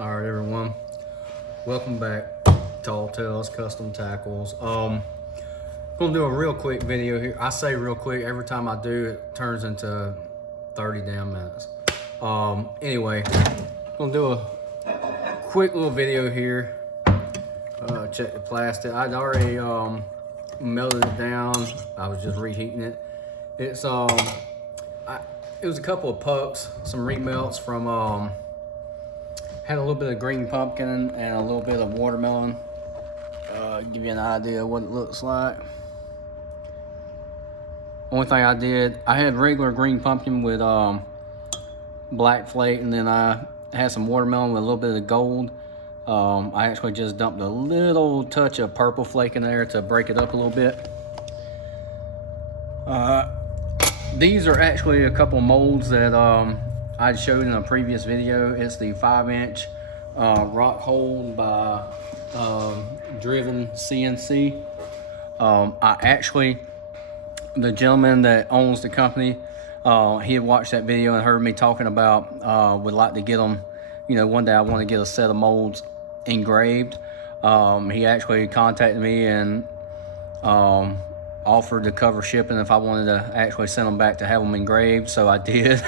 All right, everyone. Welcome back to All Tales Custom Tackles. Gonna do a real quick video here. I say real quick, every time I do, it turns into 30 damn minutes. Anyway, gonna do a quick little video here. Check the plastic. I'd already melted it down. I was just reheating it. It's it was a couple of pucks, some remelts from had a little bit of green pumpkin and a little bit of watermelon. Give you an idea of what it looks like. Only thing I did, I had regular green pumpkin with black flake, and then I had some watermelon with a little bit of gold. I actually just dumped a little touch of purple flake in there to break it up a little bit. These are actually a couple molds that I showed in a previous video. It's the 5-inch Rockhold by Driven CNC. The gentleman that owns the company, he had watched that video and heard me talking about would like to get them, one day I want to get a set of molds engraved. He actually contacted me and offered to cover shipping if I wanted to actually send them back to have them engraved, so I did.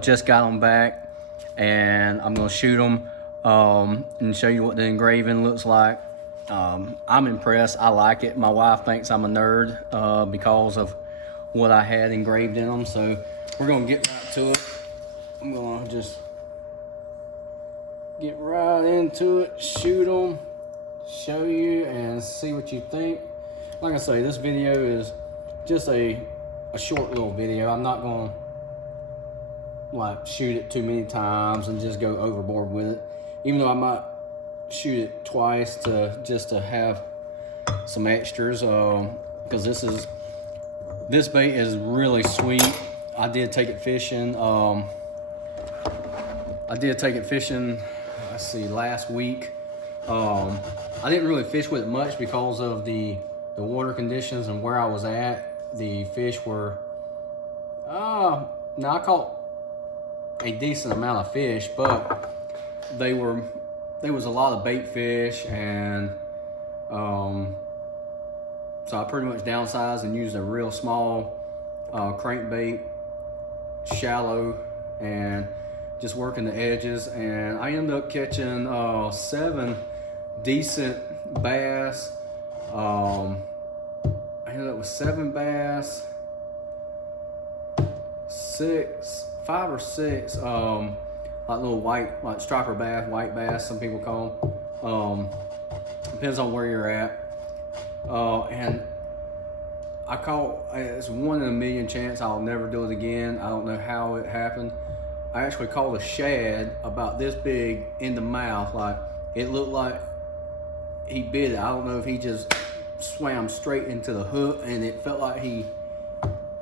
Just got them back, and I'm gonna shoot them and show you what the engraving looks like. I'm impressed. I like it. My wife thinks I'm a nerd because of what I had engraved in them, so we're gonna get right to it. I'm gonna just get right into it, shoot them, show you, and see what you think. Like I say, this video is just a short little video. I'm not gonna shoot it too many times and just go overboard with it, even though I might shoot it twice just to have some extras, because this bait is really sweet. I did take it fishing. Let's see, last week. I didn't really fish with it much because of the water conditions and where I was at. The fish were now I caught a decent amount of fish, but there was a lot of bait fish, and so I pretty much downsized and used a real small crankbait, shallow, and just working the edges, and I ended up catching 7 decent bass. I ended up with 7 bass, 5 or 6 like little white, like striper bass, white bass, some people call them. Depends on where you're at. And I caught, it's 1 in a million chance. I'll never do it again. I don't know how it happened. I actually caught a shad about this big in the mouth. Like, it looked like he bit it. I don't know if he just swam straight into the hook and it felt like he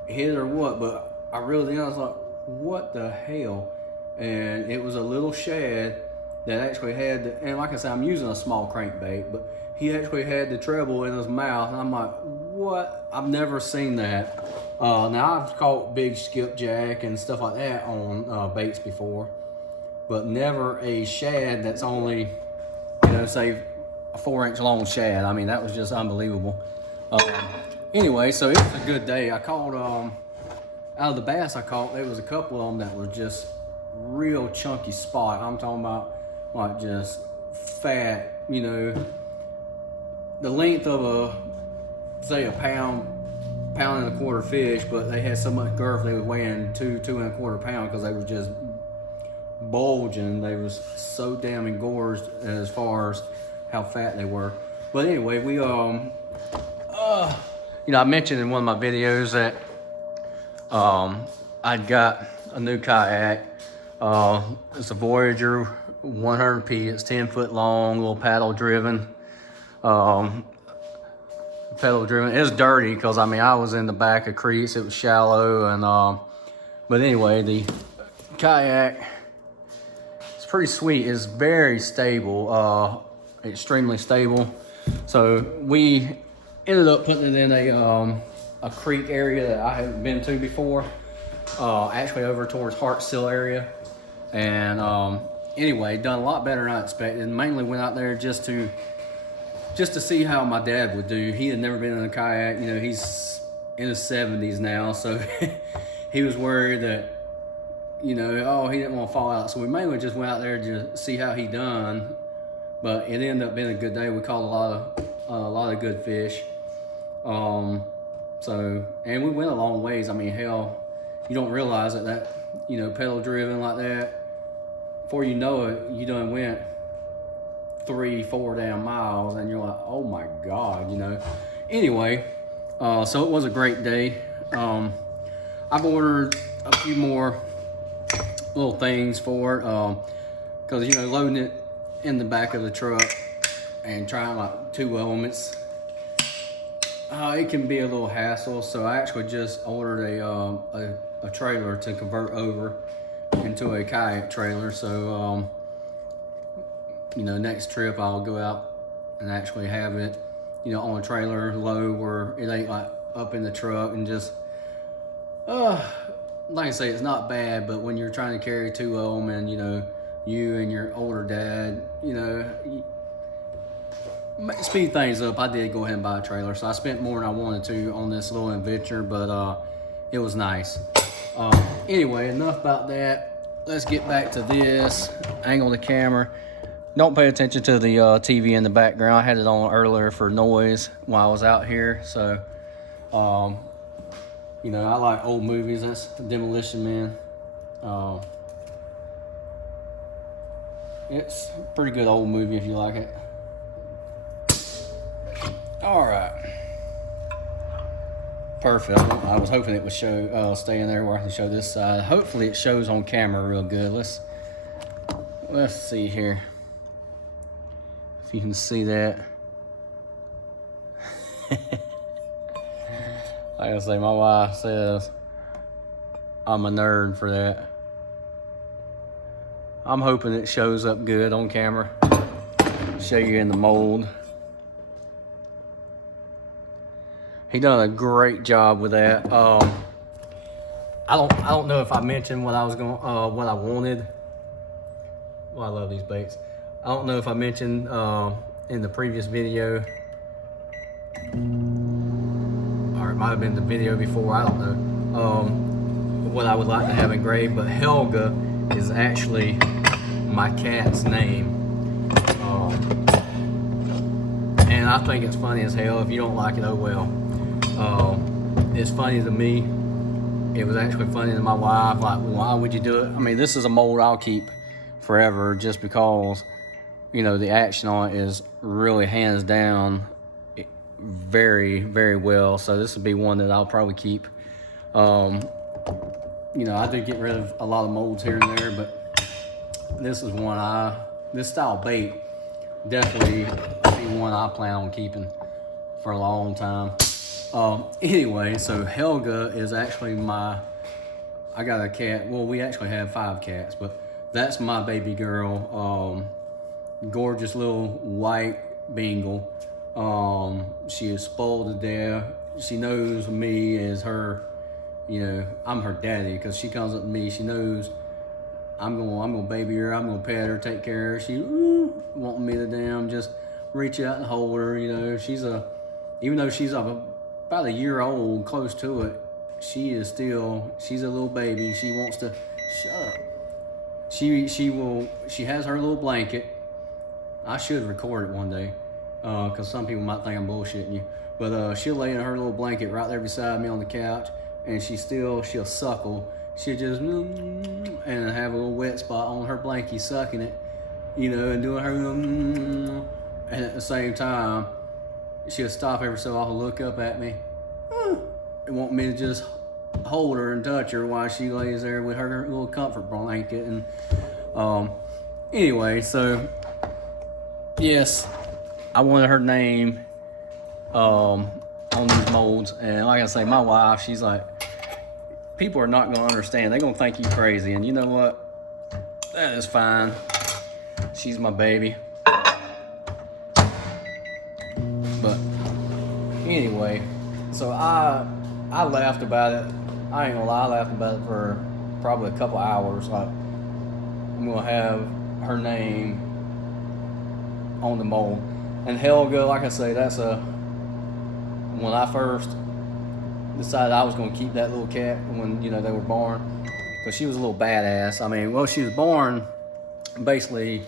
hit it or what, but I was like, what the hell? And it was a little shad that actually had and like I said, I'm using a small crankbait, but he actually had the treble in his mouth, and I'm like, what? I've never seen that. Now I've caught big skipjack and stuff like that on baits before, but never a shad that's only, say a 4-inch long shad. I mean, that was just unbelievable. Anyway, so it was a good day. I caught, out of the bass I caught, there was a couple of them that were just real chunky spot. I'm talking about like just fat, the length of say a pound and a quarter fish, but they had so much girth they were weighing 2 and a quarter pounds because they were just bulging. They was so damn engorged as far as how fat they were. But anyway, we I mentioned in one of my videos that I'd got a new kayak. It's a Voyager 100P. It's 10 foot long, little paddle driven. It's dirty because I was in the back of creeks. It was shallow, and but anyway, the kayak, it's pretty sweet. It's very stable, extremely stable. So we ended up putting it in a creek area that I haven't been to before, actually over towards Hartsville area. And anyway, done a lot better than I expected. Mainly went out there just to see how my dad would do. He had never been in a kayak. You know, he's in his 70s now, so he was worried that, you know, oh, he didn't want to fall out. So we mainly just went out there to see how he done. But it ended up being a good day. We caught a lot of good fish. So, and we went a long ways. I mean, hell, you don't realize that, you know, pedal driven like that, before you know it, you done went 3-4 damn miles, and you're like, oh my God, you know. Anyway, so it was a great day. I've ordered a few more little things for it, because, you know, loading it in the back of the truck and trying like 2 elements, it can be a little hassle. So I actually just ordered a trailer to convert over into a kayak trailer. So you know, next trip I'll go out and actually have it, you know, on a trailer low where it ain't like up in the truck and just like I say, it's not bad, but when you're trying to carry 2 of them, and you know, you and your older dad, you know, speed things up, I did go ahead and buy a trailer. So I spent more than I wanted to on this little adventure, but it was nice. Anyway, enough about that. Let's get back to this. Angle the camera. Don't pay attention to the TV in the background. I had it on earlier for noise while I was out here. So, you know, I like old movies. That's Demolition Man. It's a pretty good old movie if you like it. All right. Perfect. I was hoping it would show, stay in there where I can show this side. Hopefully it shows on camera real good. Let's see here. If you can see that. Like I say, my wife says I'm a nerd for that. I'm hoping it shows up good on camera. Show you in the mold. He done a great job with that. I don't know if I mentioned what I was going, what I wanted. Well, I love these baits. I don't know if I mentioned in the previous video, or it might have been the video before. I don't know what I would like to have engraved, but Helga is actually my cat's name. And I think it's funny as hell. If you don't like it, oh well. It's funny to me. It was actually funny to my wife. Like, why would you do it? I mean, this is a mold I'll keep forever, just because, you know, the action on it is really hands down very, very well. So this would be one that I'll probably keep. You know, I do get rid of a lot of molds here and there, but this is one this style bait definitely be one I plan on keeping for a long time. Anyway, so Helga is actually I got a cat. Well, we actually have 5 cats, but that's my baby girl. Gorgeous little white Bengal. She is spoiled to death. She knows me as her, you know, I'm her daddy, because she comes up to me. She knows I'm gonna baby her. I'm gonna pet her, take care of her. She wanting me to damn just reach out and hold her. You know, even though she's about a year old, close to it, she's a little baby. She wants to shut up. She has her little blanket. I should record it one day, because some people might think I'm bullshitting you. But she'll lay in her little blanket right there beside me on the couch, and she'll suckle. She'll just and have a little wet spot on her blankie, sucking it, you know, and doing her and at the same time, she'll stop every so often, look up at me, and want me to just hold her and touch her while she lays there with her little comfort blanket. And anyway, so yes, I wanted her name on these molds, and like I say, my wife, she's like, people are not gonna understand. They're gonna think you crazy, and you know what? That is fine. She's my baby. But anyway, so I laughed about it. I ain't gonna lie, I laughed about it for probably a couple hours. Like, I'm gonna have her name on the mold. And Helga, like I say, that's when I first decided I was going to keep that little cat when, you know, they were born, because she was a little badass. I mean, well, she was born basically,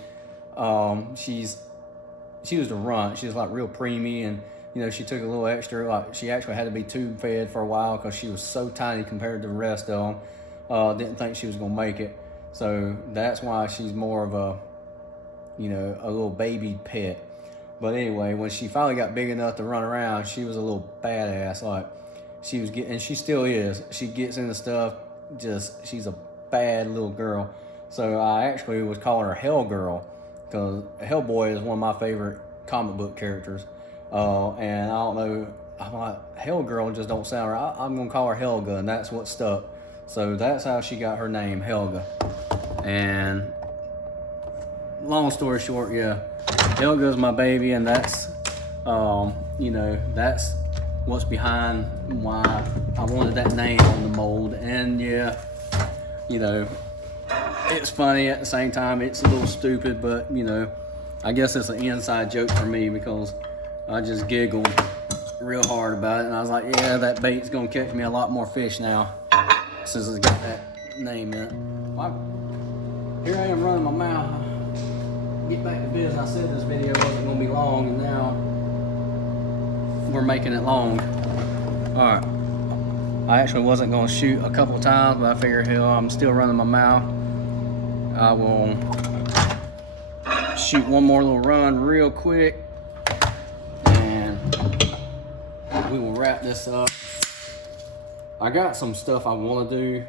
she was the runt. She was like real preemie, and you know, she took a little extra. Like, she actually had to be tube fed for a while because she was so tiny compared to the rest of them. Didn't think she was gonna make it, so that's why she's more of a, you know, a little baby pet. But anyway, when she finally got big enough to run around, she was a little badass. Like, she was getting, and she still is. She gets into stuff. She's a bad little girl. So I actually was calling her Hell Girl, because Hellboy is one of my favorite comic book characters. And I don't know, I'm like, Hell Girl just don't sound right. I'm gonna call her Helga, and that's what stuck. So that's how she got her name, Helga. And long story short, yeah, Helga's my baby, and that's, you know, that's what's behind why I wanted that name on the mold. And yeah, you know, it's funny at the same time. It's a little stupid, but you know, I guess it's an inside joke for me, because I just giggled real hard about it, and I was like, yeah, that bait's gonna catch me a lot more fish now since it's got that name in it. Well, here I am running my mouth. Get back to business. I said this video wasn't gonna be long, and now we're making it long. All right. I actually wasn't gonna shoot a couple times, but I figured, hell, I'm still running my mouth. I will shoot one more little run real quick, and we will wrap this up. I got some stuff I want to do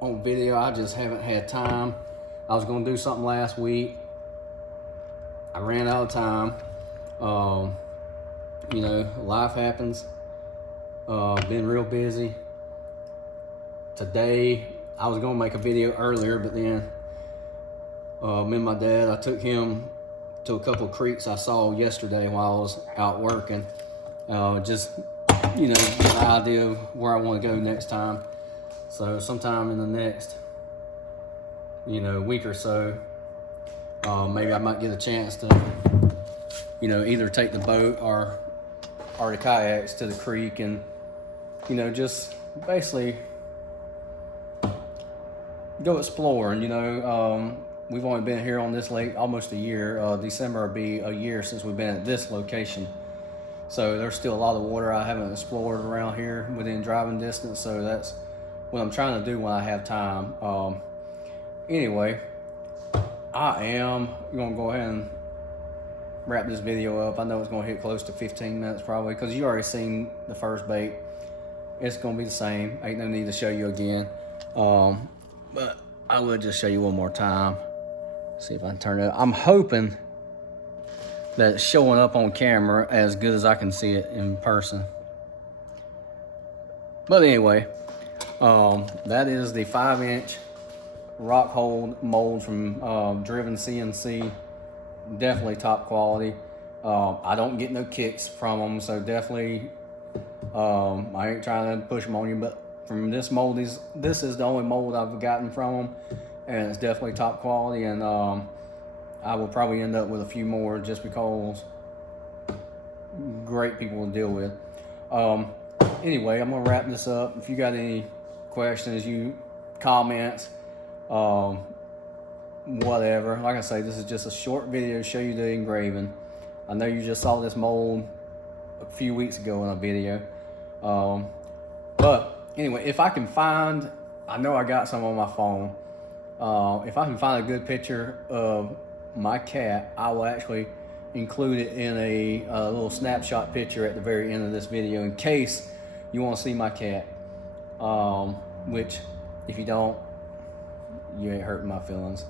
on video. I just haven't had time. I was going to do something last week. I ran out of time. You know, life happens. Been real busy. Today, I was going to make a video earlier, but then me and my dad, I took him to a couple of creeks I saw yesterday while I was out working. Just, you know, get an idea of where I want to go next time. So sometime in the next, you know, week or so, maybe I might get a chance to, you know, either take the boat or the kayaks to the creek, and, you know, just basically go exploring. You know, we've only been here on this lake almost a year. December will be a year since we've been at this location. So there's still a lot of water I haven't explored around here within driving distance. So that's what I'm trying to do when I have time. Anyway, I am going to go ahead and wrap this video up. I know it's going to hit close to 15 minutes probably, because you already seen the first bait. It's going to be the same. Ain't no need to show you again. But I will just show you one more time. See if I can turn it up. I'm hoping that it's showing up on camera as good as I can see it in person. But anyway, that is the 5-inch Rockhold mold from Driven CNC. Definitely top quality. I don't get no kicks from them, so definitely I ain't trying to push them on you, but from this mold, this is the only mold I've gotten from them, and it's definitely top quality. And I will probably end up with a few more just because great people to deal with. Anyway, I'm gonna wrap this up. If you got any questions, comments, whatever, like I say, this is just a short video to show you the engraving. I know you just saw this mold a few weeks ago in a video, but anyway, if I can find, I know I got some on my phone. If I can find a good picture of my cat, I will actually include it in a little snapshot picture at the very end of this video, in case you want to see my cat. Which, if you don't, you ain't hurting my feelings.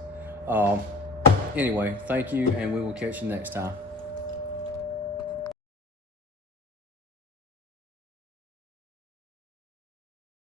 Anyway, thank you, and we will catch you next time.